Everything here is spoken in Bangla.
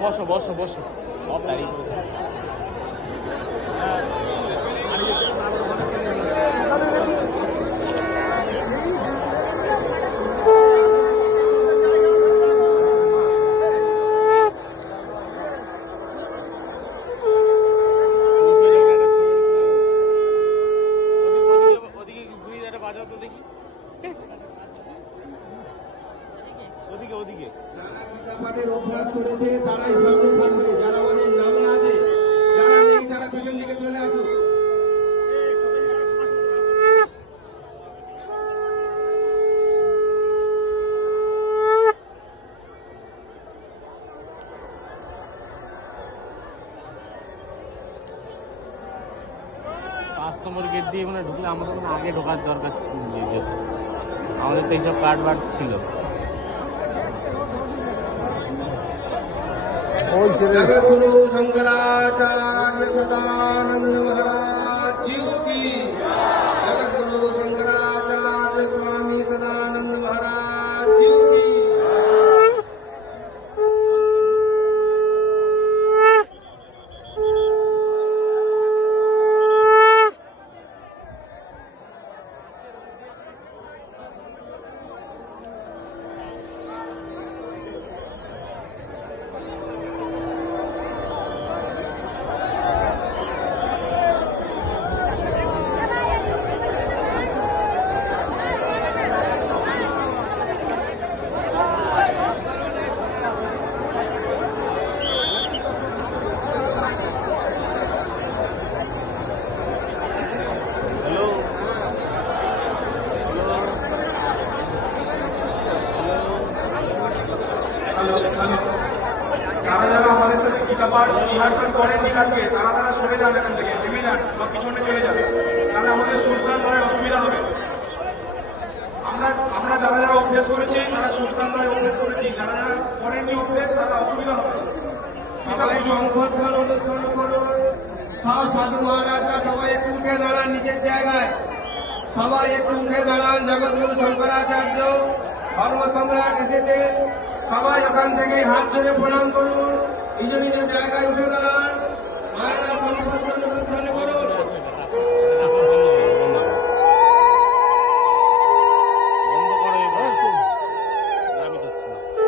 বসো বসো বসো পাঠের অভ্যাস করেছে তারাই সামনে থাকবে, যারা আমাদের নামে আছে, যারা নেই তারা পেছন দিকে চলে আসুন। পাঁচ নম্বর গেট দিয়ে মানে ঢুকলে আমাদের কোনো আগে ঢোকার দরকার ছিল, আমাদের তো এইসব কার্ড বার্ড ছিল। जगद्गुरु शंकराचार्य सदानंद महाराज जी की, जगद्गुरु शंकराचार्य स्वामी सदानंद महाराज जी की। যারা যারা আমাদের সাথে গীতাপাঠ রিহার্সাল করেন কালকে, তারা তারা সরে যান এখান থেকে, নেমে যান বা পিছনে চলে যাবে, তাহলে আমাদের সুলতান রায় অসুবিধা হবে। আমরা যারা যারা অভ্যেস করেছি তারা সুলতান রায় অভ্যেস করেছি, যারা যারা করেননি অভ্যেস তারা অসুবিধা হবে। সবাই সংবর্ধন অনুষ্ঠান করুন। সব সাধু মহারাজরা সবাই একটু উঠে দাঁড়ান নিজের জায়গায়, সবাই একটু উঠে দাঁড়ান। জগৎগুরু শঙ্করাচার্য ধর্ম সম্রাট এসেছে, সবাই ওখান থেকে হাত ধরে প্রণাম করুন, নিজ নিজ জায়গায় উঠে দাঁড়ান। মায়েরা সংবর্ধন অনুষ্ঠান